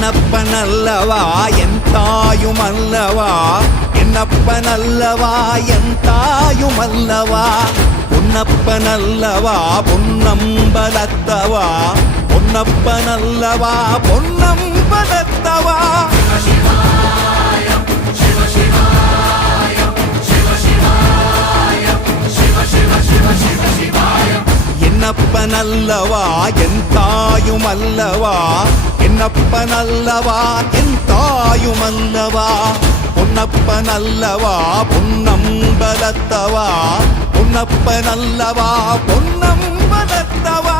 என்னப்பனல்லவா என் தாயுமல்லவா என்னப்பனல்லவா என் தாயுமல்லவா பொன்னப்பனல்லவா பொன்னம்பலத்தவா பொன்னப்பனல்லவா பொன்னம்பலத்தவா என்னப்பனல்லவா என் தாயுமல்லவா என்னப்பனல்லவா என் தாயுமல்லவா பொன்னப்பனல்லவா பொன்னம்பலத்தவா பொன்னப்பனல்லவா பொன்னம்பலத்தவா